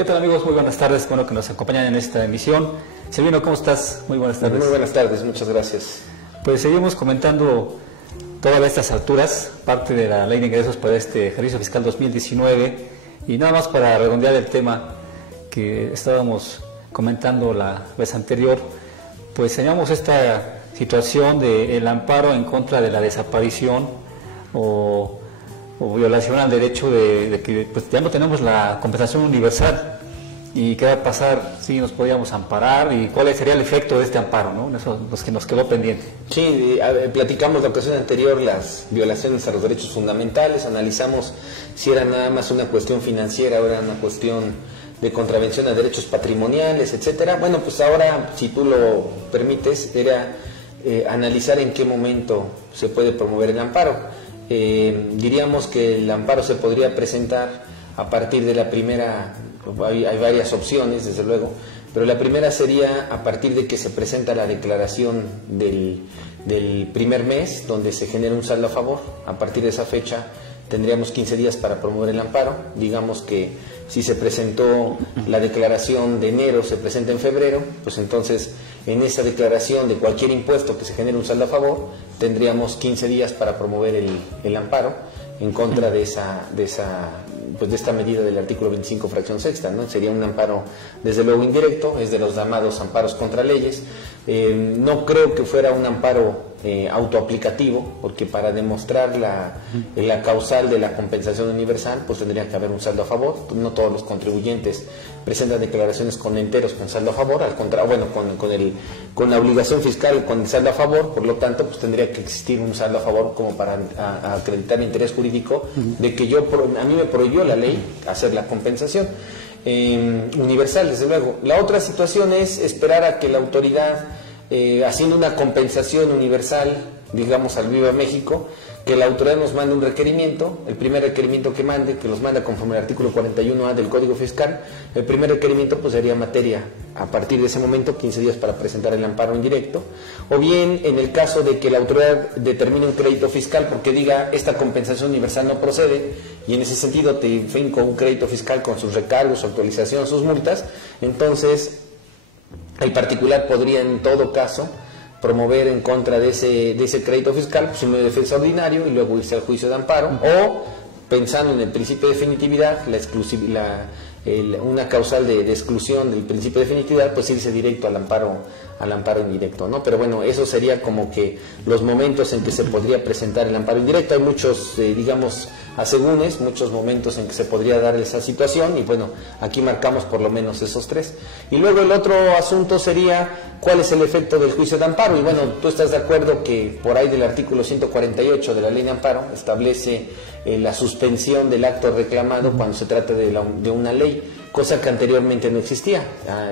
¿Qué tal, amigos? Muy buenas tardes, bueno que nos acompañan en esta emisión. Silvino, ¿cómo estás? Muy buenas tardes. Muy buenas tardes, muchas gracias. Pues seguimos comentando todas estas alturas, parte de la Ley de Ingresos para este ejercicio fiscal 2019, y nada más para redondear el tema que estábamos comentando la vez anterior, pues teníamos esta situación del amparo en contra de la desaparición o violación al derecho de que pues ya no tenemos la compensación universal. ¿Y qué va a pasar si nos podíamos amparar? ¿Y cuál sería el efecto de este amparo, ¿no? Eso es que nos quedó pendiente. Sí, platicamos la ocasión anterior las violaciones a los derechos fundamentales, analizamos si era nada más una cuestión financiera o era una cuestión de contravención a derechos patrimoniales, etcétera. Bueno, pues ahora, si tú lo permites, era analizar en qué momento se puede promover el amparo. Diríamos que el amparo se podría presentar a partir de la primera. Hay varias opciones, desde luego, pero la primera sería a partir de que se presenta la declaración del primer mes, donde se genera un saldo a favor. A partir de esa fecha tendríamos 15 días para promover el amparo. Digamos que si se presentó la declaración de enero, se presenta en febrero, pues entonces en esa declaración de cualquier impuesto que se genere un saldo a favor, tendríamos 15 días para promover el amparo en contra de esta medida del artículo 25, fracción sexta, ¿no? Sería un amparo, desde luego, indirecto, es de los llamados amparos contra leyes. No creo que fuera un amparo autoaplicativo, porque para demostrar la causal de la compensación universal, pues tendría que haber un saldo a favor. No todos los contribuyentes presentan declaraciones con enteros con saldo a favor, al contrario, con la obligación fiscal con el saldo a favor, por lo tanto, pues tendría que existir un saldo a favor como para acreditar interés jurídico de que a mí me prohibió la ley hacer la compensación universal, desde luego. La otra situación es esperar a que la autoridad, haciendo una compensación universal, digamos al Viva México, que la autoridad nos mande un requerimiento, el primer requerimiento que mande, que los manda conforme al artículo 41A del Código Fiscal. El primer requerimiento pues sería materia, a partir de ese momento, 15 días para presentar el amparo indirecto, o bien en el caso de que la autoridad determine un crédito fiscal porque diga esta compensación universal no procede, y en ese sentido te finco un crédito fiscal con sus recargos, su actualización, sus multas, entonces el particular podría en todo caso promover en contra de ese crédito fiscal pues un medio de defensa ordinario y luego irse al juicio de amparo, o pensando en el principio de definitividad, una causal de exclusión del principio de definitividad, pues irse directo al amparo indirecto, ¿no? Pero bueno, eso sería como que los momentos en que se podría presentar el amparo indirecto. Hay muchos, digamos, asegúnes, muchos momentos en que se podría dar esa situación, y bueno, aquí marcamos por lo menos esos tres. Y luego el otro asunto sería cuál es el efecto del juicio de amparo. Y bueno, tú estás de acuerdo que por ahí del artículo 148 de la Ley de Amparo establece la suspensión del acto reclamado cuando se trata de una ley, cosa que anteriormente no existía.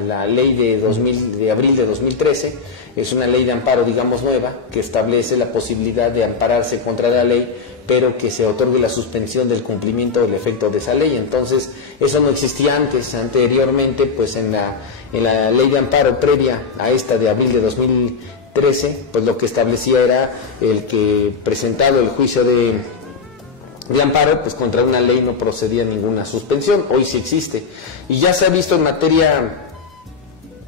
La ley de abril de 2013 es una ley de amparo, digamos, nueva, que establece la posibilidad de ampararse contra la ley, pero que se otorgue la suspensión del cumplimiento del efecto de esa ley. Entonces, eso no existía anteriormente, pues en la ley de amparo previa a esta de abril de 2013, pues lo que establecía era el que, presentado el juicio de amparo, pues contra una ley no procedía ninguna suspensión. Hoy sí existe, y ya se ha visto en materia,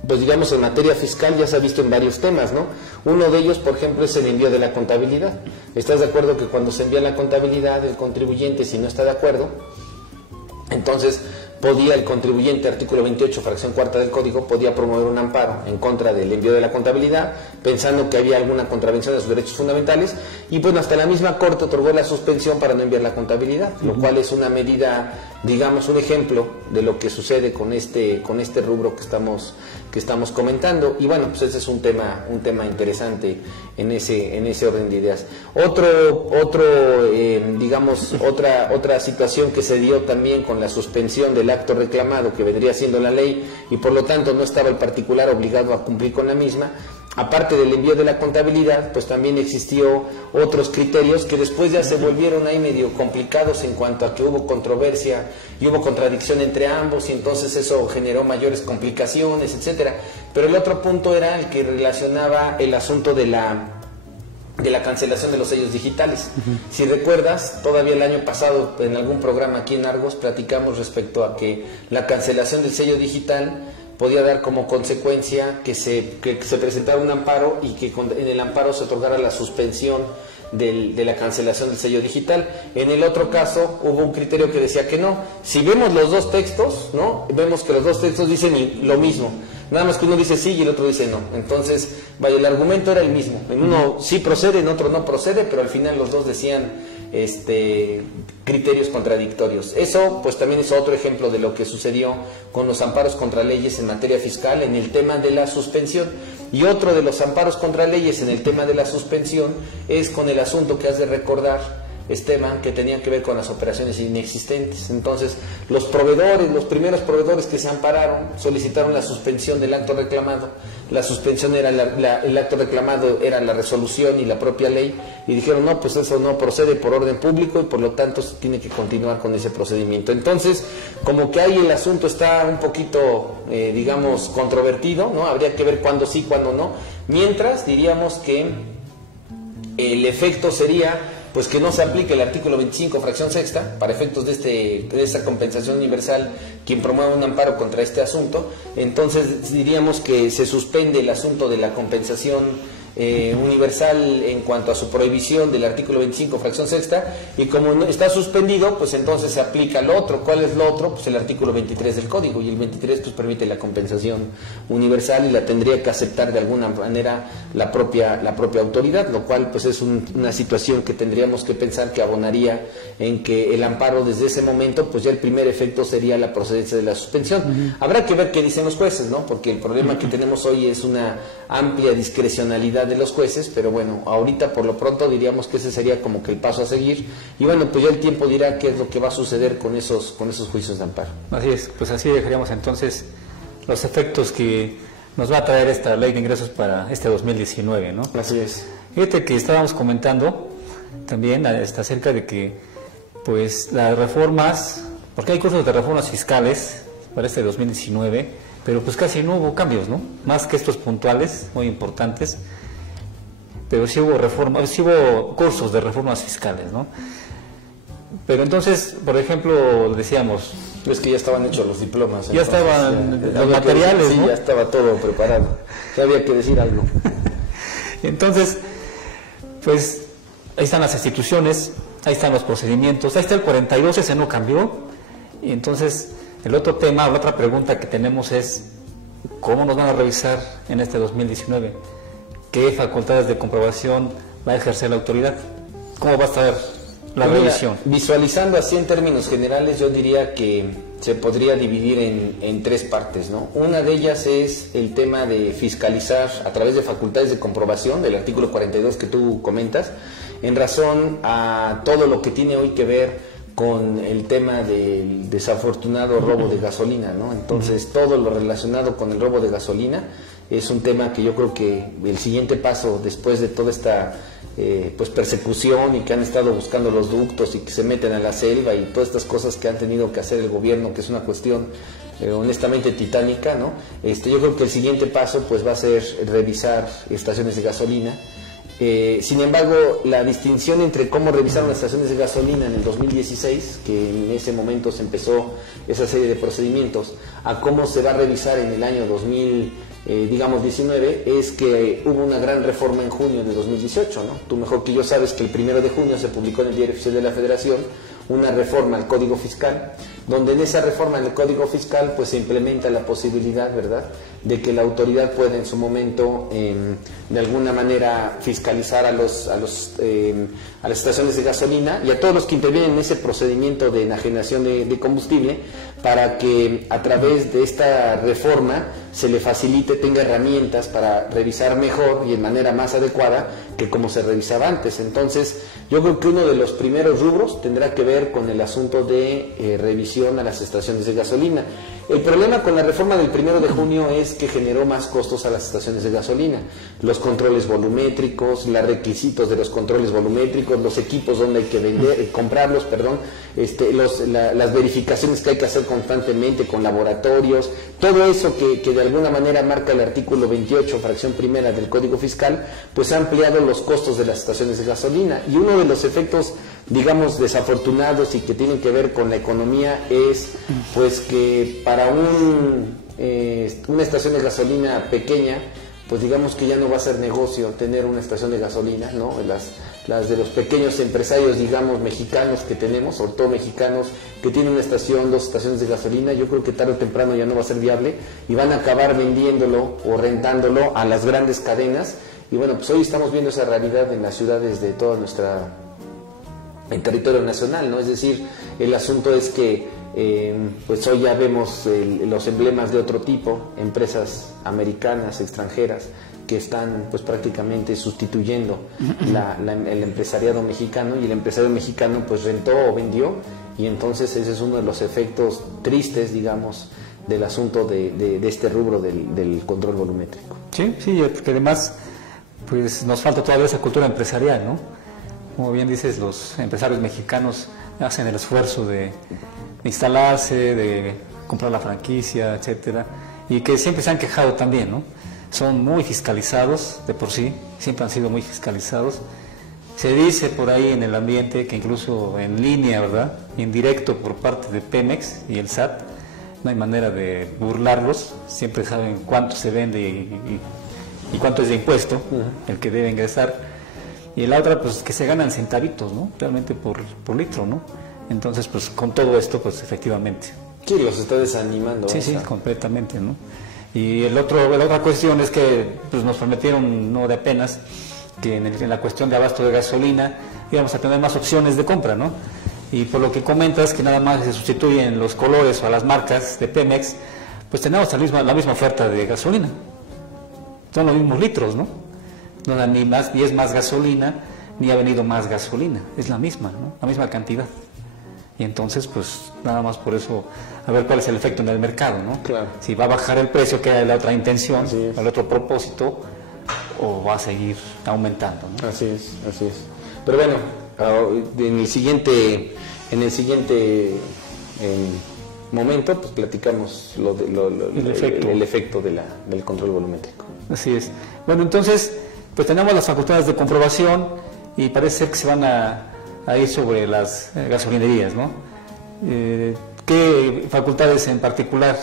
pues digamos en materia fiscal, ya se ha visto en varios temas, ¿no? Uno de ellos, por ejemplo, es el envío de la contabilidad. ¿Estás de acuerdo que cuando se envía la contabilidad, el contribuyente, si no está de acuerdo, entonces podía el contribuyente, artículo 28, fracción cuarta del Código, podía promover un amparo en contra del envío de la contabilidad, pensando que había alguna contravención de sus derechos fundamentales, y bueno, hasta la misma Corte otorgó la suspensión para no enviar la contabilidad, lo cual es una medida, digamos, un ejemplo de lo que sucede con este rubro que estamos comentando. Y bueno, pues ese es un tema interesante en ese orden de ideas. Otra situación que se dio también con la suspensión del acto reclamado, que vendría siendo la ley, y por lo tanto no estaba el particular obligado a cumplir con la misma. Aparte del envío de la contabilidad, pues también existió otros criterios que después ya se volvieron ahí medio complicados en cuanto a que hubo controversia y hubo contradicción entre ambos, y entonces eso generó mayores complicaciones, etcétera. Pero el otro punto era el que relacionaba el asunto de de la cancelación de los sellos digitales. Si recuerdas, todavía el año pasado en algún programa aquí en Argos platicamos respecto a que la cancelación del sello digital podía dar como consecuencia que se presentara un amparo y que en el amparo se otorgara la suspensión de la cancelación del sello digital. En el otro caso hubo un criterio que decía que no. Si vemos los dos textos, ¿no? Vemos que los dos textos dicen lo mismo, nada más que uno dice sí y el otro dice no. Entonces, vaya, el argumento era el mismo. En uno sí procede, en otro no procede, pero al final los dos decían criterios contradictorios. Eso pues también es otro ejemplo de lo que sucedió con los amparos contra leyes en materia fiscal en el tema de la suspensión. Y otro de los amparos contra leyes en el tema de la suspensión es con el asunto que has de recordar, Esteban, que tenía que ver con las operaciones inexistentes. Entonces, los primeros proveedores que se ampararon solicitaron la suspensión del acto reclamado. La suspensión era el acto reclamado era la resolución y la propia ley, y dijeron no, pues eso no procede por orden público y por lo tanto se tiene que continuar con ese procedimiento. Entonces, como que ahí el asunto está un poquito, digamos, controvertido, ¿no? Habría que ver cuándo sí, cuándo no. Mientras, diríamos que el efecto sería pues que no se aplique el artículo 25, fracción sexta, para efectos de esta compensación universal, quien promueva un amparo contra este asunto. Entonces diríamos que se suspende el asunto de la compensación universal en cuanto a su prohibición del artículo 25, fracción sexta, y como no está suspendido, pues entonces se aplica lo otro. ¿Cuál es lo otro? Pues el artículo 23 del Código, y el 23 pues permite la compensación universal y la tendría que aceptar de alguna manera la propia autoridad, lo cual pues es una situación que tendríamos que pensar que abonaría en que el amparo desde ese momento, pues ya el primer efecto sería la procedencia de la suspensión. Habrá que ver qué dicen los jueces, ¿no? Porque el problema que tenemos hoy es una amplia discrecionalidad de los jueces, pero bueno, ahorita por lo pronto diríamos que ese sería como que el paso a seguir, y bueno, pues ya el tiempo dirá qué es lo que va a suceder con esos juicios de amparo. Así es, pues así dejaríamos entonces los efectos que nos va a traer esta ley de ingresos para este 2019, ¿no? Así es. Fíjate que estábamos comentando también acerca de que pues las reformas, porque hay cursos de reformas fiscales para este 2019, pero pues casi no hubo cambios, ¿no? Más que estos puntuales, muy importantes, pero sí hubo sí hubo cursos de reformas fiscales, ¿no? Pero entonces, por ejemplo, decíamos... Es que ya estaban hechos los diplomas. Ya estaban los materiales, sí, ¿no? Ya estaba todo preparado. Ya había que decir algo. Entonces, pues, ahí están las instituciones, ahí están los procedimientos, ahí está el 42, ese no cambió. Y entonces, el otro tema, la otra pregunta que tenemos es, ¿cómo nos van a revisar en este 2019? ¿Qué facultades de comprobación va a ejercer la autoridad? ¿Cómo va a estar la revisión? Visualizando así en términos generales, yo diría que se podría dividir en tres partes, ¿no? Una de ellas es el tema de fiscalizar a través de facultades de comprobación del artículo 42 que tú comentas, en razón a todo lo que tiene hoy que ver con el tema del desafortunado robo de gasolina, ¿no? Entonces, todo lo relacionado con el robo de gasolina es un tema que yo creo que el siguiente paso después de toda esta pues persecución y que han estado buscando los ductos y que se meten a la selva y todas estas cosas que han tenido que hacer el gobierno, que es una cuestión honestamente titánica, ¿no? Yo creo que el siguiente paso pues va a ser revisar estaciones de gasolina. Sin embargo, la distinción entre cómo revisaron las estaciones de gasolina en el 2016, que en ese momento se empezó esa serie de procedimientos, a cómo se va a revisar en el año 2019, es que hubo una gran reforma en junio de 2018, ¿no? Tú mejor que yo sabes que el 1 de junio se publicó en el Diario Oficial de la Federación una reforma al Código Fiscal, donde en esa reforma en el Código Fiscal pues se implementa la posibilidad, ¿verdad?, de que la autoridad pueda en su momento de alguna manera fiscalizar a las estaciones de gasolina y a todos los que intervienen en ese procedimiento de enajenación de combustible, para que a través de esta reforma se le facilite, tenga herramientas para revisar mejor y en manera más adecuada que como se revisaba antes. Entonces, yo creo que uno de los primeros rubros tendrá que ver con el asunto de revisión atención a las estaciones de gasolina. El problema con la reforma del 1 de junio es que generó más costos a las estaciones de gasolina. Los controles volumétricos, los requisitos de los controles volumétricos, los equipos donde hay que comprarlos, las verificaciones que hay que hacer constantemente con laboratorios, todo eso que de alguna manera marca el artículo 28, fracción primera del Código Fiscal, pues ha ampliado los costos de las estaciones de gasolina. Y uno de los efectos, digamos, desafortunados y que tienen que ver con la economía es pues que para una estación de gasolina pequeña, pues digamos que ya no va a ser negocio tener una estación de gasolina, ¿no? Las de los pequeños empresarios, digamos, mexicanos que tenemos, sobre todo mexicanos que tienen una estación, 2 estaciones de gasolina, yo creo que tarde o temprano ya no va a ser viable y van a acabar vendiéndolo o rentándolo a las grandes cadenas. Y bueno, pues hoy estamos viendo esa realidad en las ciudades de toda en territorio nacional, ¿no? Es decir, el asunto es que pues hoy ya vemos los emblemas de otro tipo, empresas americanas, extranjeras, que están pues prácticamente sustituyendo el empresariado mexicano, y el empresario mexicano pues rentó o vendió, y entonces ese es uno de los efectos tristes, digamos, del asunto de este rubro del control volumétrico. Sí, porque además pues nos falta todavía esa cultura empresarial, ¿no? Como bien dices, los empresarios mexicanos hacen el esfuerzo de instalarse, de comprar la franquicia, etcétera, y que siempre se han quejado también, ¿no? Son muy fiscalizados de por sí, siempre han sido muy fiscalizados. Se dice por ahí en el ambiente que incluso en línea, ¿verdad?, en directo por parte de Pemex y el SAT, no hay manera de burlarlos, siempre saben cuánto se vende y cuánto es de impuesto el que debe ingresar. Y la otra, pues que se ganan centavitos, ¿no?, realmente por litro, ¿no? Entonces, pues con todo esto, pues efectivamente. Sí, los está desanimando. Sí, completamente, ¿no? Y la otra cuestión es que pues, nos prometieron, no de apenas, que en la cuestión de abasto de gasolina íbamos a tener más opciones de compra, ¿no? Y por lo que comentas, que nada más se sustituyen los colores o las marcas de Pemex, pues tenemos la misma oferta de gasolina. Son los mismos litros, ¿no? No da ni es más gasolina, ni ha venido más gasolina. Es la misma, ¿no? La misma cantidad. Y entonces, pues, nada más por eso, a ver cuál es el efecto en el mercado, ¿no? Claro. Si va a bajar el precio, que era la otra intención, el otro propósito, o va a seguir aumentando, ¿no? Así es. Pero bueno, en el siguiente momento, pues platicamos el efecto del control volumétrico. Así es. Bueno, entonces, pues tenemos las facultades de comprobación y parece ser que se van a ir sobre las gasolinerías, ¿no? ¿Qué facultades en particular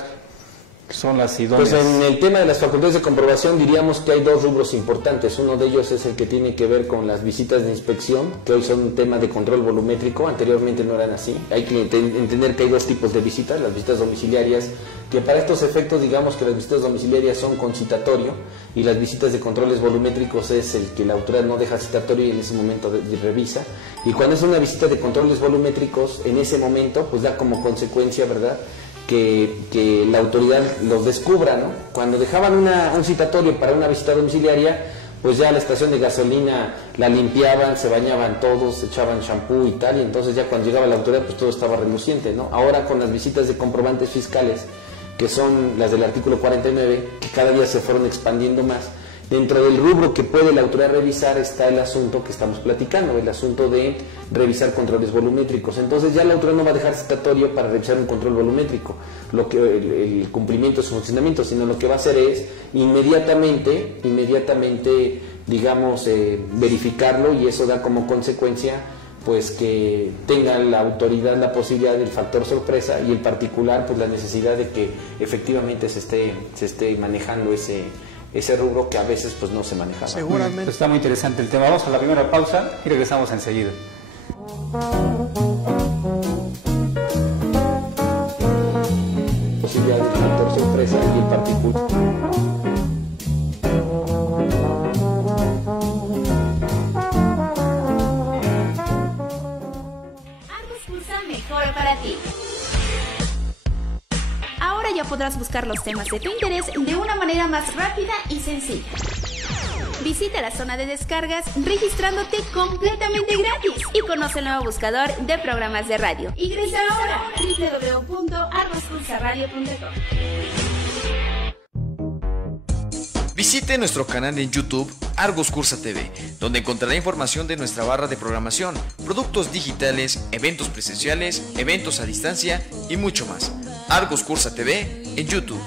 son las idóneas? Pues en el tema de las facultades de comprobación diríamos que hay 2 rubros importantes. Uno de ellos es el que tiene que ver con las visitas de inspección, que hoy son un tema de control volumétrico, anteriormente no eran así. Hay que entender que hay 2 tipos de visitas, las visitas domiciliarias, que para estos efectos digamos que las visitas domiciliarias son con citatorio, y las visitas de controles volumétricos es el que la autoridad no deja citatorio y en ese momento revisa. Y cuando es una visita de controles volumétricos, en ese momento pues da como consecuencia, ¿verdad?, que la autoridad los descubra, ¿no? Cuando dejaban un citatorio para una visita domiciliaria, pues ya la estación de gasolina la limpiaban, se bañaban todos, se echaban champú y tal, y entonces ya cuando llegaba la autoridad pues todo estaba reluciente, ¿no? Ahora con las visitas de comprobantes fiscales, que son las del artículo 49, que cada día se fueron expandiendo más, dentro del rubro que puede la autoridad revisar está el asunto que estamos platicando, el asunto de revisar controles volumétricos. Entonces ya la autoridad no va a dejar citatorio para revisar un control volumétrico, el cumplimiento de su funcionamiento, sino lo que va a hacer es inmediatamente, digamos, verificarlo, y eso da como consecuencia pues que tenga la autoridad la posibilidad del factor sorpresa, y el particular pues la necesidad de que efectivamente se esté manejando ese rubro que a veces pues no se manejaba. Seguramente. Pues está muy interesante el tema. Vamos a la primera pausa y regresamos enseguida. Posibilidad del factor sorpresa y el particular. Mejor para ti. Ahora ya podrás buscar los temas de tu interés de una manera más rápida y sencilla. Visita la zona de descargas registrándote completamente gratis y conoce el nuevo buscador de programas de radio. Ingresa ahora a www.argoscursaradio.com. Visite nuestro canal en YouTube Argos Cursa TV, donde encontrará información de nuestra barra de programación, productos digitales, eventos presenciales, eventos a distancia y mucho más. Argos Cursa TV en YouTube.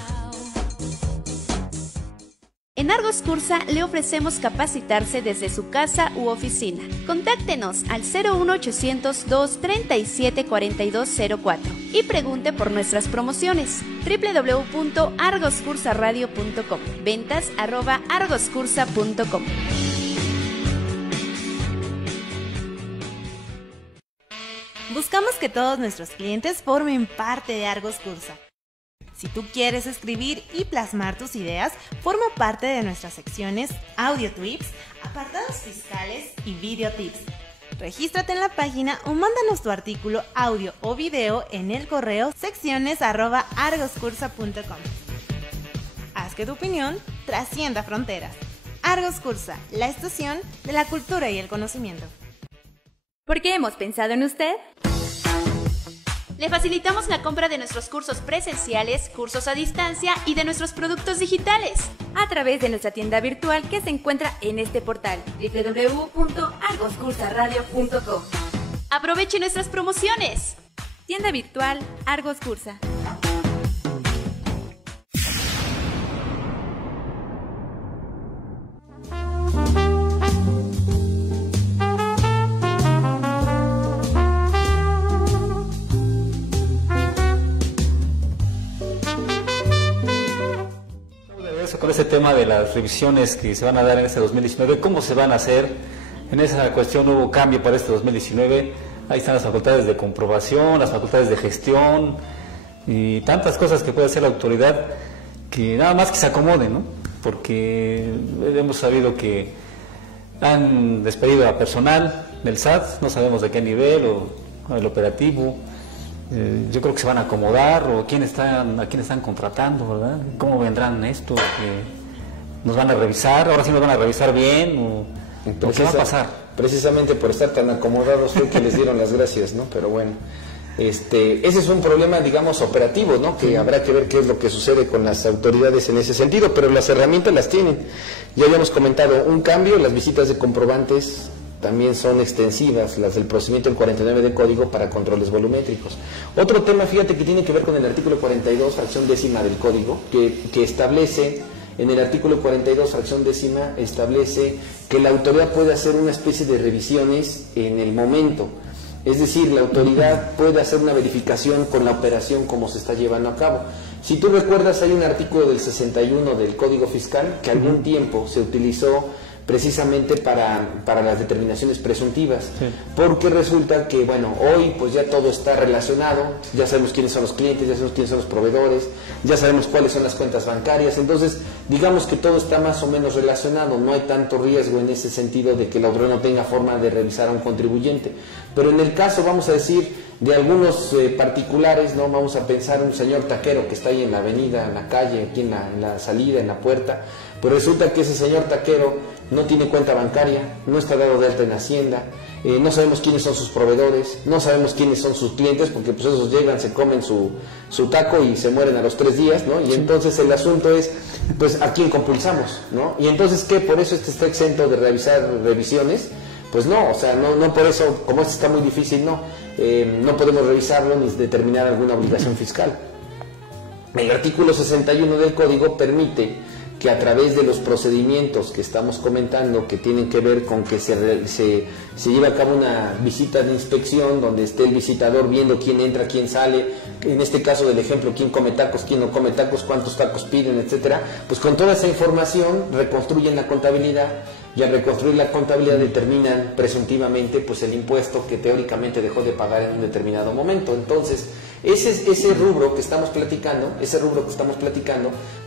En Argos Cursa le ofrecemos capacitarse desde su casa u oficina. Contáctenos al 01800 237 4204 y pregunte por nuestras promociones. www.argoscursaradio.com. ventas@argoscursa.com. Buscamos que todos nuestros clientes formen parte de Argos Cursa. Si tú quieres escribir y plasmar tus ideas, forma parte de nuestras secciones Audio Tips, apartados fiscales y Video Tips. Regístrate en la página o mándanos tu artículo, audio o video en el correo secciones@argoscursa.com. Haz que tu opinión trascienda fronteras. Argos Cursa, la estación de la cultura y el conocimiento. ¿Por qué hemos pensado en usted? Le facilitamos la compra de nuestros cursos presenciales, cursos a distancia y de nuestros productos digitales a través de nuestra tienda virtual que se encuentra en este portal www.argoscursaradio.com. Aproveche nuestras promociones. Tienda virtual Argos Cursa. Con ese tema de las revisiones que se van a dar en este 2019, ¿cómo se van a hacer? En esa cuestión hubo cambio para este 2019, ahí están las facultades de comprobación, las facultades de gestión y tantas cosas que puede hacer la autoridad, que nada más que se acomoden, ¿no? Porque hemos sabido que han despedido a personal del SAT, no sabemos de qué nivel o el operativo. Yo creo que se van a acomodar, o a quién están contratando, ¿verdad? ¿Cómo vendrán estos? ¿Nos van a revisar? ¿Ahora sí nos van a revisar bien? ¿O qué va a pasar? Precisamente por estar tan acomodados fue que les dieron las gracias, ¿no? Pero bueno, ese es un problema, digamos, operativo, ¿no? Que habrá que ver qué es lo que sucede con las autoridades en ese sentido, pero las herramientas las tienen. Ya habíamos comentado un cambio, las visitas de comprobantes también son extensivas, las del procedimiento del 49 del Código para controles volumétricos. Otro tema, fíjate, que tiene que ver con el artículo 42, fracción décima del Código, que establece, en el artículo 42, fracción décima, establece que la autoridad puede hacer una especie de revisiones en el momento. Es decir, la autoridad puede hacer una verificación con la operación como se está llevando a cabo. Si tú recuerdas, hay un artículo del 61 del Código Fiscal que algún tiempo se utilizó precisamente para las determinaciones presuntivas, sí. Porque resulta que, bueno, hoy pues ya todo está relacionado, ya sabemos quiénes son los clientes, ya sabemos quiénes son los proveedores, ya sabemos cuáles son las cuentas bancarias, entonces digamos que todo está más o menos relacionado, no hay tanto riesgo en ese sentido de que la autoridad no tenga forma de revisar a un contribuyente, pero en el caso, vamos a decir, de algunos particulares, ¿no? Vamos a pensar en un señor taquero que está ahí en la avenida, en la calle, aquí en la salida, en la puerta, pues resulta que ese señor taquero no tiene cuenta bancaria, no está dado de alta en Hacienda, no sabemos quiénes son sus proveedores, no sabemos quiénes son sus clientes, porque pues esos llegan, se comen su taco y se mueren a los 3 días, ¿no? Y entonces el asunto es, pues, ¿a quién compulsamos, no? Y entonces, ¿qué? ¿Por eso está exento de realizar revisiones? Pues no, o sea, no por eso, como está muy difícil, no podemos revisarlo ni determinar alguna obligación fiscal. El artículo 61 del Código permite que a través de los procedimientos que estamos comentando, que tienen que ver con que se lleve a cabo una visita de inspección, donde esté el visitador viendo quién entra, quién sale, en este caso del ejemplo, quién come tacos, quién no come tacos, cuántos tacos piden, etcétera, pues con toda esa información reconstruyen la contabilidad, y al reconstruir la contabilidad determinan presuntivamente pues el impuesto que teóricamente dejó de pagar en un determinado momento. Entonces, ese rubro que estamos platicando,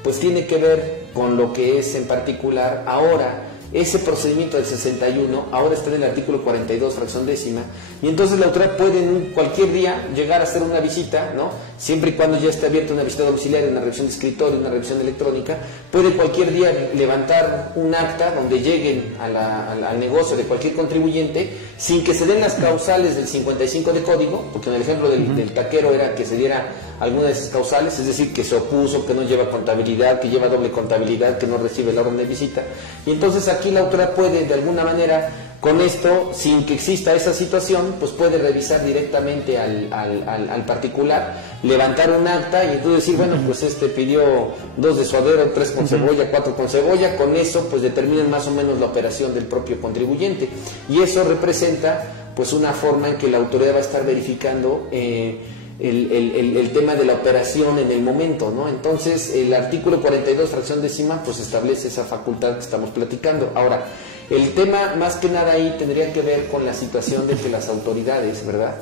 pues tiene que ver con lo que es en particular ahora ese procedimiento del 61 ahora está en el artículo 42, fracción décima, y entonces la autoridad puede en cualquier día llegar a hacer una visita, ¿no? Siempre y cuando ya esté abierta una visita domiciliaria, una revisión de escritorio, una revisión electrónica, puede cualquier día levantar un acta donde lleguen al negocio de cualquier contribuyente sin que se den las causales del 55 de código, porque en el ejemplo del taquero era que se diera alguna de esas causales, es decir, que se opuso, que no lleva contabilidad, que lleva doble contabilidad, que no recibe la orden de visita, y entonces aquí la autoridad puede de alguna manera con esto, sin que exista esa situación, pues puede revisar directamente al particular, levantar un acta y entonces decir, bueno, pues pidió 2 de suadero, 3 con cebolla, 4 con cebolla, con eso pues determinan más o menos la operación del propio contribuyente, y eso representa pues una forma en que la autoridad va a estar verificando el tema de la operación en el momento, ¿no? Entonces el artículo 42, fracción décima, pues establece esa facultad que estamos platicando. Ahora, el tema más que nada ahí tendría que ver con la situación de que las autoridades, ¿verdad?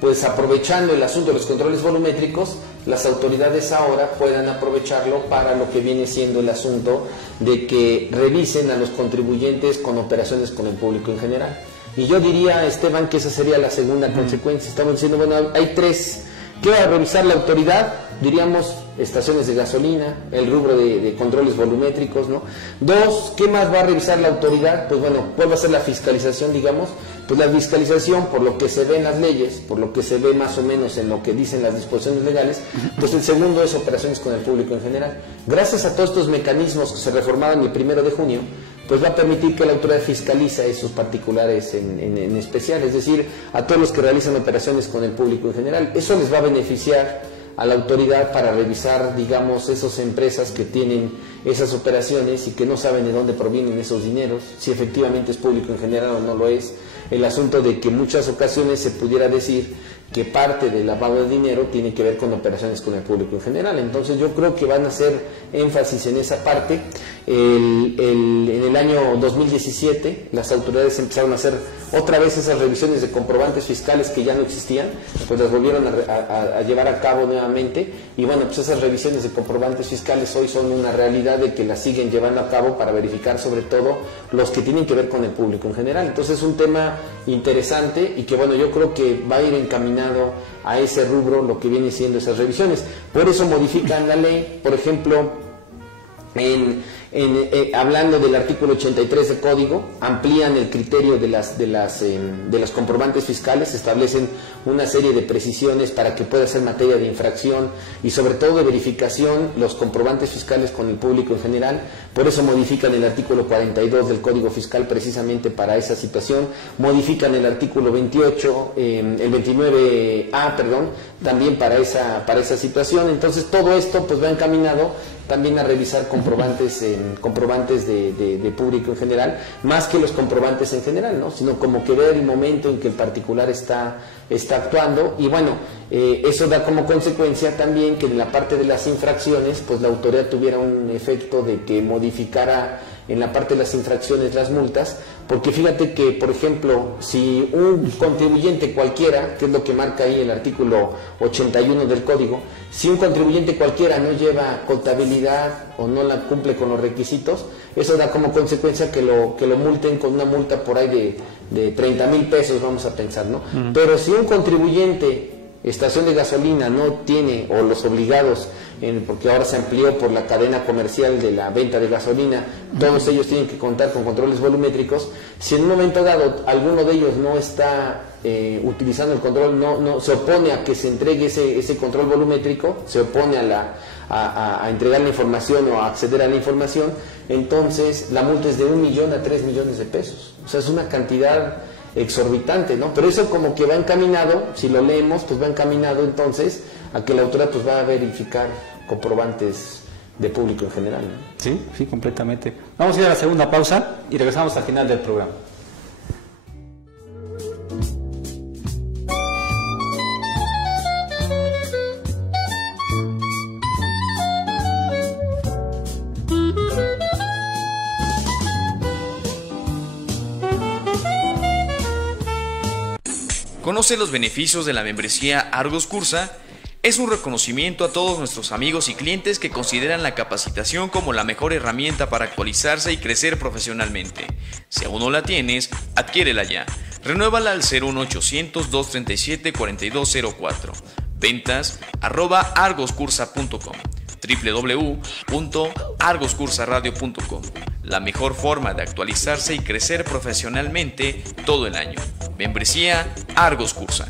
Pues aprovechando el asunto de los controles volumétricos, las autoridades ahora puedan aprovecharlo para lo que viene siendo el asunto de que revisen a los contribuyentes con operaciones con el público en general. Y yo diría, Esteban, que esa sería la segunda consecuencia. Estamos diciendo, bueno, hay 3. ¿Qué va a revisar la autoridad? Diríamos estaciones de gasolina, el rubro de controles volumétricos, ¿no? 2, ¿qué más va a revisar la autoridad? Pues bueno, ¿cuál va a ser la fiscalización, digamos? Pues la fiscalización, por lo que se ve en las leyes, por lo que se ve más o menos en lo que dicen las disposiciones legales, pues el segundo es operaciones con el público en general. Gracias a todos estos mecanismos que se reformaron el 1 de junio, pues va a permitir que la autoridad fiscaliza a esos particulares en especial, es decir, a todos los que realizan operaciones con el público en general. Eso les va a beneficiar a la autoridad para revisar, digamos, esas empresas que tienen esas operaciones y que no saben de dónde provienen esos dineros, si efectivamente es público en general o no lo es. El asunto de que en muchas ocasiones se pudiera decir que parte del lavado de dinero tiene que ver con operaciones con el público en general. Entonces yo creo que van a hacer énfasis en esa parte. En el año 2017 las autoridades empezaron a hacer otra vez esas revisiones de comprobantes fiscales que ya no existían, pues las volvieron a llevar a cabo nuevamente, y bueno, pues esas revisiones de comprobantes fiscales hoy son una realidad de que las siguen llevando a cabo para verificar sobre todo los que tienen que ver con el público en general. Entonces es un tema interesante y que bueno, yo creo que va a ir encaminado a ese rubro lo que viene siendo esas revisiones. Por eso modifican la ley, por ejemplo, hablando del artículo 83 del código, amplían el criterio de los comprobantes fiscales, establecen una serie de precisiones para que pueda ser materia de infracción y sobre todo de verificación los comprobantes fiscales con el público en general. Por eso modifican el artículo 42 del Código Fiscal precisamente para esa situación, modifican el artículo 28, el 29A, perdón, también para esa situación. Entonces todo esto pues va encaminado también a revisar comprobantes de público en general, más que los comprobantes en general, ¿no? Sino como que ver el momento en que el particular está actuando, y bueno, eso da como consecuencia también que en la parte de las infracciones, pues la autoridad tuviera un efecto de que modificara en la parte de las infracciones las multas, porque fíjate que, por ejemplo, si un contribuyente cualquiera, que es lo que marca ahí el artículo 81 del código, si un contribuyente cualquiera no lleva contabilidad o no la cumple con los requisitos, eso da como consecuencia que lo multen con una multa por ahí de 30,000 pesos, vamos a pensar, ¿no? Pero si un contribuyente, estación de gasolina, no tiene, o los obligados, porque ahora se amplió por la cadena comercial de la venta de gasolina, todos ellos tienen que contar con controles volumétricos. Si en un momento dado alguno de ellos no está utilizando el control, no se opone a que se entregue ese control volumétrico, se opone a entregar la información o a acceder a la información, entonces la multa es de 1 millón a 3 millones de pesos. O sea, es una cantidad exorbitante, ¿no? Pero eso como que va encaminado, si lo leemos, pues va encaminado entonces a que la autoridad pues va a verificar comprobantes de público en general, ¿no? Sí, completamente. Vamos a ir a la segunda pausa y regresamos al final del programa. Conoce los beneficios de la membresía Argos Cursa Es un reconocimiento a todos nuestros amigos y clientes que consideran la capacitación como la mejor herramienta para actualizarse y crecer profesionalmente. Si aún no la tienes, adquiérela ya. Renuévala al 01800-237-4204. Ventas @argoscursa.com, www.argoscursaradio.com. La mejor forma de actualizarse y crecer profesionalmente todo el año. Membresía Argos Cursa.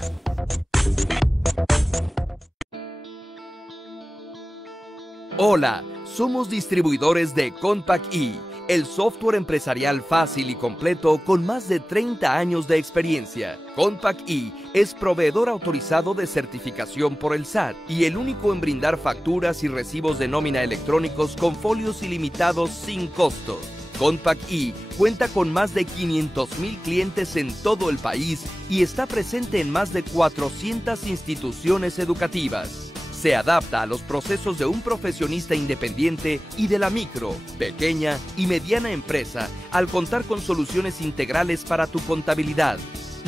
Hola, somos distribuidores de Compact E, el software empresarial fácil y completo con más de 30 años de experiencia. Compact E es proveedor autorizado de certificación por el SAT y el único en brindar facturas y recibos de nómina electrónicos con folios ilimitados sin costo. Compact E cuenta con más de 500,000 clientes en todo el país y está presente en más de 400 instituciones educativas. Se adapta a los procesos de un profesionista independiente y de la micro, pequeña y mediana empresa al contar con soluciones integrales para tu contabilidad,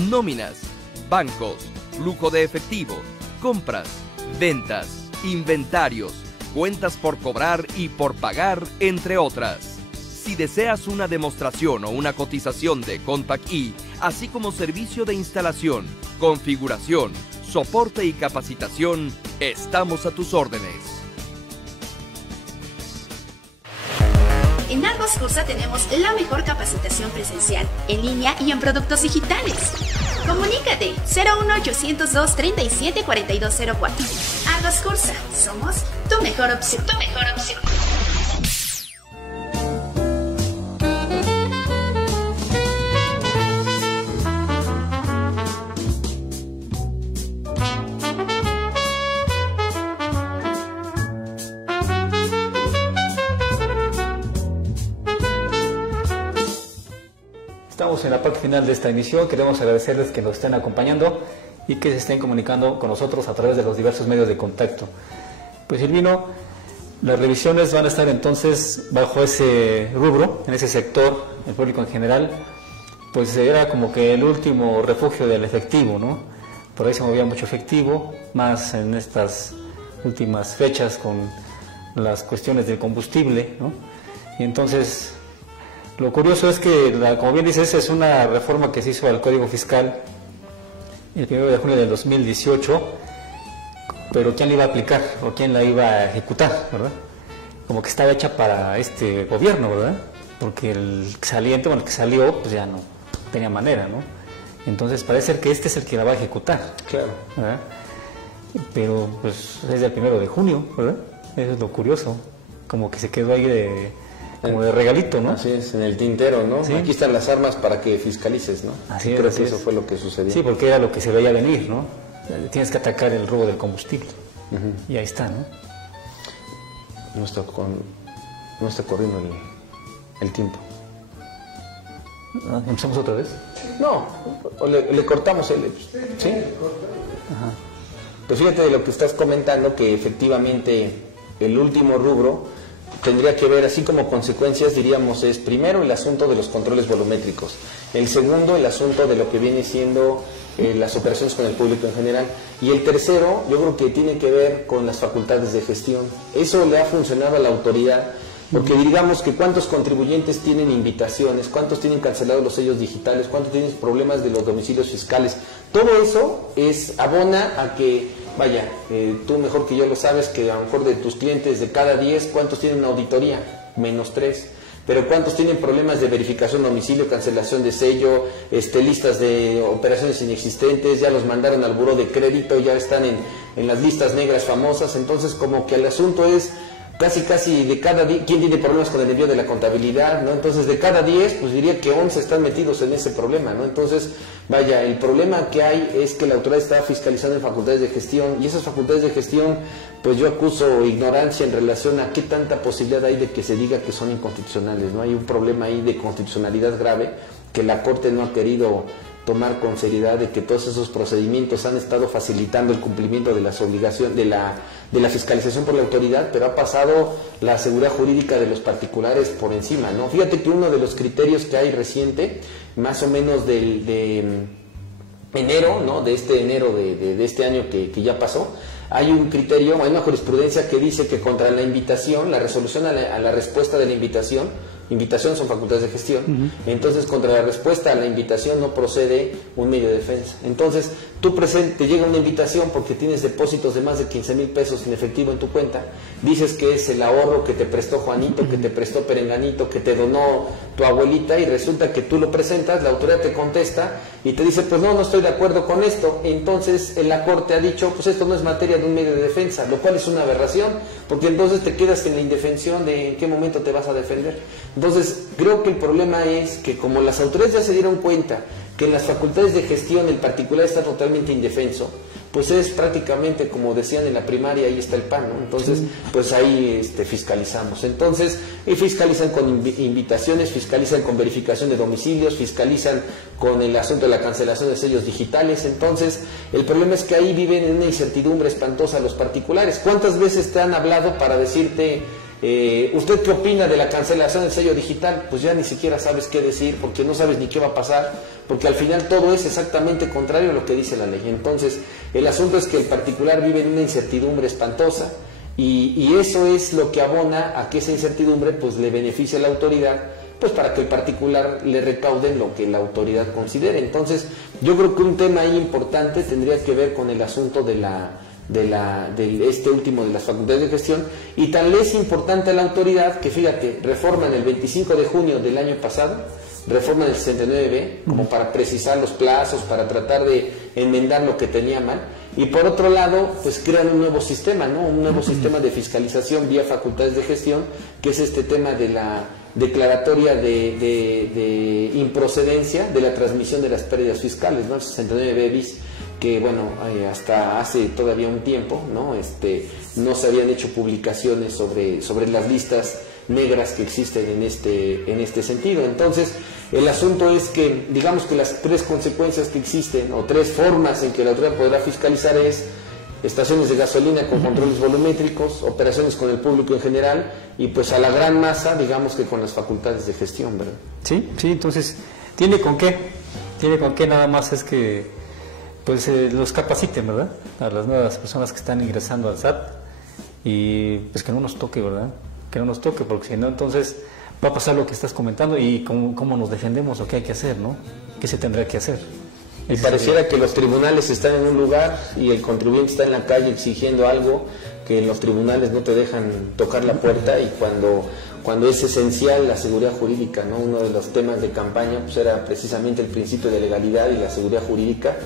nóminas, bancos, flujo de efectivo, compras, ventas, inventarios, cuentas por cobrar y por pagar, entre otras. Si deseas una demostración o una cotización de Compact E, así como servicio de instalación, configuración, soporte y capacitación, estamos a tus órdenes. En Argos Cursa tenemos la mejor capacitación presencial, en línea y en productos digitales. Comunícate 01802-374204. Argos Cursa, somos tu mejor opción. Tu mejor opción. Estamos en la parte final de esta emisión. Queremos agradecerles que nos estén acompañando y que se estén comunicando con nosotros a través de los diversos medios de contacto. Pues Silvino, las revisiones van a estar entonces bajo ese rubro, en ese sector, el público en general, pues era como que el último refugio del efectivo, ¿no? Por ahí se movía mucho efectivo, más en estas últimas fechas con las cuestiones del combustible, ¿no? Y entonces, lo curioso es que, como bien dices, es una reforma que se hizo al Código Fiscal el 1 de junio del 2018, pero ¿quién la iba a aplicar o quién la iba a ejecutar, verdad? Como que estaba hecha para este gobierno, ¿verdad? Porque el saliente, bueno, el que salió, pues ya no tenía manera, ¿no? Entonces parece ser que este es el que la va a ejecutar. Claro. ¿Verdad? Pero pues es del 1 de junio, ¿verdad? Eso es lo curioso, como que se quedó ahí como de regalito, ¿no? Así es, en el tintero, ¿no? ¿Sí? Aquí están las armas para que fiscalices, ¿no? Así es. Creo que eso fue lo que sucedió. Sí, porque era lo que se veía venir, ¿no? Tienes que atacar el robo del combustible. Y ahí está, ¿no? No está corriendo el tiempo. ¿Empezamos otra vez? No, o le cortamos el... ¿Sí? Ajá. Pues fíjate de lo que estás comentando, que efectivamente el último rubro tendría que ver, así como consecuencias, diríamos, es primero el asunto de los controles volumétricos, el segundo el asunto de lo que viene siendo las operaciones con el público en general, y el tercero yo creo que tiene que ver con las facultades de gestión. Eso le ha funcionado a la autoridad, porque digamos que cuántos contribuyentes tienen invitaciones, cuántos tienen cancelados los sellos digitales, cuántos tienen problemas de los domicilios fiscales. Todo eso abona a que, vaya, tú mejor que yo lo sabes, que a lo mejor de tus clientes de cada 10, ¿cuántos tienen una auditoría? -3. Pero ¿cuántos tienen problemas de verificación de domicilio, cancelación de sello, listas de operaciones inexistentes? Ya los mandaron al buró de crédito, ya están en las listas negras famosas. Entonces como que el asunto es casi de cada 10, ¿quién tiene problemas con el envío de la contabilidad, ¿no? Entonces de cada 10, pues diría que 11 están metidos en ese problema, ¿no? Entonces, vaya, el problema que hay es que la autoridad está fiscalizando en facultades de gestión, y esas facultades de gestión, pues yo acuso ignorancia en relación a qué tanta posibilidad hay de que se diga que son inconstitucionales, ¿no? Hay un problema ahí de constitucionalidad grave que la Corte no ha querido tomar con seriedad, de que todos esos procedimientos han estado facilitando el cumplimiento de las obligaciones de la fiscalización por la autoridad, pero ha pasado la seguridad jurídica de los particulares por encima, ¿no? Fíjate que uno de los criterios que hay reciente, más o menos de enero, ¿no? De este enero de este año que ya pasó, hay un criterio, hay una jurisprudencia que dice que contra la invitación, la resolución a la respuesta de la invitación son facultades de gestión, entonces contra la respuesta a la invitación no procede un medio de defensa. Entonces te llega una invitación porque tienes depósitos de más de 15,000 pesos en efectivo en tu cuenta, dices que es el ahorro que te prestó Juanito, que te prestó Perenganito, que te donó tu abuelita, y resulta que tú lo presentas, la autoridad te contesta y te dice, pues no estoy de acuerdo con esto. Entonces la Corte ha dicho, pues esto no es materia de un medio de defensa, lo cual es una aberración, porque entonces te quedas en la indefensión de en qué momento te vas a defender. Entonces creo que el problema es que como las autoridades ya se dieron cuenta que en las facultades de gestión el particular está totalmente indefenso, pues es prácticamente como decían en la primaria, ahí está el pan, ¿no? Entonces, pues ahí fiscalizamos. Entonces, y fiscalizan con invitaciones, fiscalizan con verificación de domicilios, fiscalizan con el asunto de la cancelación de sellos digitales. Entonces, el problema es que ahí viven en una incertidumbre espantosa los particulares. ¿Cuántas veces te han hablado para decirte, ¿usted qué opina de la cancelación del sello digital? Pues ya ni siquiera sabes qué decir, porque no sabes ni qué va a pasar, porque al final todo es exactamente contrario a lo que dice la ley. Entonces, el asunto es que el particular vive en una incertidumbre espantosa, y eso es lo que abona a que esa incertidumbre pues le beneficie a la autoridad, pues para que el particular le recaude lo que la autoridad considere. Entonces, yo creo que un tema ahí importante tendría que ver con el asunto de este último de las facultades de gestión, y tal es importante a la autoridad que, fíjate, reforman el 25 de junio del año pasado, reforman el 69B como para precisar los plazos, para tratar de enmendar lo que tenía mal, y por otro lado pues crean un nuevo sistema, ¿no? Un nuevo sistema de fiscalización vía facultades de gestión, que es este tema de la declaratoria de improcedencia de la transmisión de las pérdidas fiscales, ¿no? El 69B bis, que bueno, hasta hace todavía un tiempo, ¿no? No se habían hecho publicaciones sobre las listas negras que existen en este sentido. Entonces, el asunto es que, digamos que las tres consecuencias que existen, o tres formas en que la autoridad podrá fiscalizar, es estaciones de gasolina con controles volumétricos, operaciones con el público en general, y pues a la gran masa, digamos que con las facultades de gestión, ¿verdad? Sí, entonces, ¿tiene con qué? Nada más es que pues los capaciten, ¿verdad? A las nuevas personas que están ingresando al SAT, y pues que no nos toque, ¿verdad? Que no nos toque, porque si no, entonces va a pasar lo que estás comentando, y cómo nos defendemos, o qué hay que hacer, ¿no? ¿Qué se tendrá que hacer? Y pareciera que los tribunales están en un lugar y el contribuyente está en la calle exigiendo algo que en los tribunales no te dejan tocar la puerta, y cuando es esencial la seguridad jurídica, ¿no? Uno de los temas de campaña pues era precisamente el principio de legalidad y la seguridad jurídica,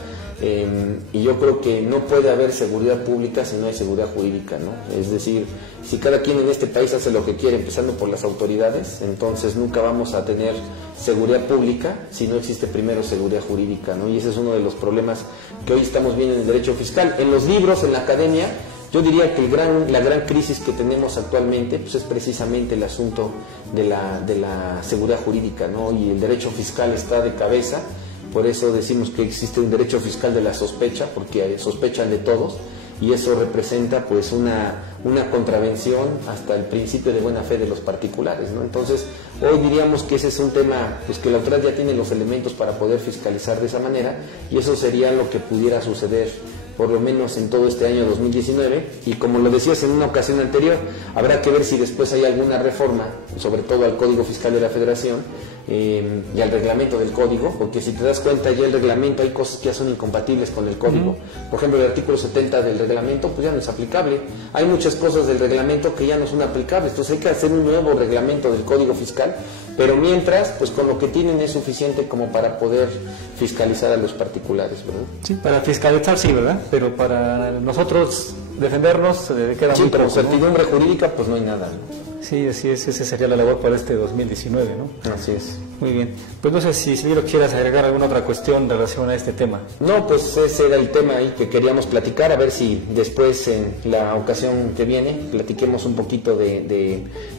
y yo creo que no puede haber seguridad pública si no hay seguridad jurídica, ¿no? Es decir, si cada quien en este país hace lo que quiere, empezando por las autoridades, entonces nunca vamos a tener seguridad pública si no existe primero seguridad jurídica, ¿no? Y ese es uno de los problemas que hoy estamos viendo en el derecho fiscal. En los libros, en la academia, yo diría que la gran crisis que tenemos actualmente pues es precisamente el asunto de la seguridad jurídica, ¿no? Y el derecho fiscal está de cabeza. Por eso decimos que existe un derecho fiscal de la sospecha, porque sospechan de todos, y eso representa pues una contravención hasta el principio de buena fe de los particulares, ¿no? Entonces, hoy diríamos que ese es un tema pues que la autoridad ya tiene los elementos para poder fiscalizar de esa manera, y eso sería lo que pudiera suceder por lo menos en todo este año 2019, y como lo decías en una ocasión anterior, habrá que ver si después hay alguna reforma, sobre todo al Código Fiscal de la Federación, y al reglamento del código, porque si te das cuenta ya el reglamento hay cosas que ya son incompatibles con el código. Por ejemplo, el artículo 70 del reglamento pues ya no es aplicable. Hay muchas cosas del reglamento que ya no son aplicables, entonces hay que hacer un nuevo reglamento del código fiscal, pero mientras pues con lo que tienen es suficiente como para poder fiscalizar a los particulares, ¿verdad? Sí, para fiscalizar sí, ¿verdad? Pero para nosotros defendernos queda muy poco, pero certidumbre jurídica pues no hay nada, ¿no? Sí, así es, esa sería la labor para este 2019, ¿no? Así es. Muy bien. Pues no sé si Silvio quieras agregar alguna otra cuestión en relación a este tema. No, pues ese era el tema ahí que queríamos platicar, a ver si después en la ocasión que viene platiquemos un poquito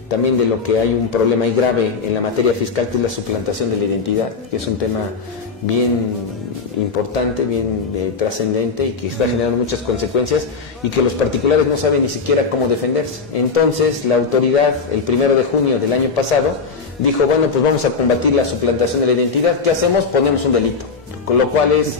también de lo que hay un problema ahí grave en la materia fiscal, que es la suplantación de la identidad, que es un tema bien importante, bien trascendente, y que está generando muchas consecuencias, y que los particulares no saben ni siquiera cómo defenderse. Entonces la autoridad el 1 de junio del año pasado dijo, bueno, pues vamos a combatir la suplantación de la identidad. ¿Qué hacemos? Ponemos un delito, con lo cual es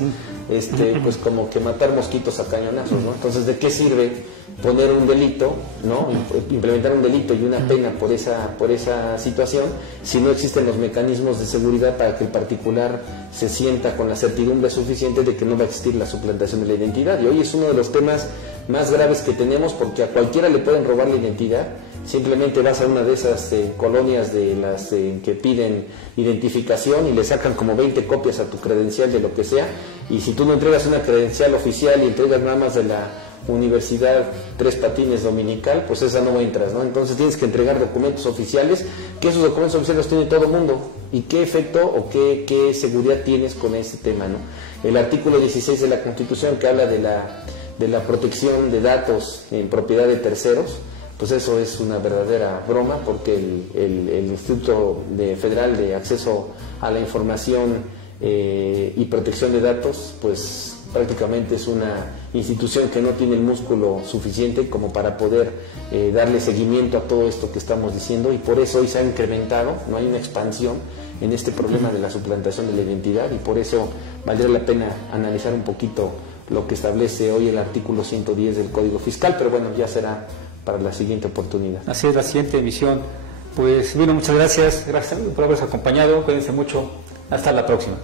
pues como que matar mosquitos a cañonazos, ¿no? Entonces, ¿de qué sirve poner un delito, ¿no? Implementar un delito y una pena por esa situación si no existen los mecanismos de seguridad para que el particular se sienta con la certidumbre suficiente de que no va a existir la suplantación de la identidad? Y hoy es uno de los temas más graves que tenemos, porque a cualquiera le pueden robar la identidad. Simplemente vas a una de esas colonias de las que piden identificación y le sacan como 20 copias a tu credencial de lo que sea, y si tú no entregas una credencial oficial y entregas nada más de la Universidad Tres Patines Dominical, pues esa no entras, ¿no? Entonces tienes que entregar documentos oficiales, que esos documentos oficiales los tiene todo el mundo. ¿Y qué efecto o qué seguridad tienes con ese tema, ¿no? El artículo 16 de la Constitución, que habla de la protección de datos en propiedad de terceros, pues eso es una verdadera broma, porque el Instituto Federal de Acceso a la Información y Protección de Datos, pues prácticamente es una institución que no tiene el músculo suficiente como para poder darle seguimiento a todo esto que estamos diciendo, y por eso hoy se ha incrementado, no hay una expansión en este problema de la suplantación de la identidad, y por eso valdría la pena analizar un poquito lo que establece hoy el artículo 110 del Código Fiscal, pero bueno, ya será para la siguiente oportunidad. Así es, la siguiente emisión. Pues bueno, muchas gracias por habernos acompañado, cuídense mucho, hasta la próxima.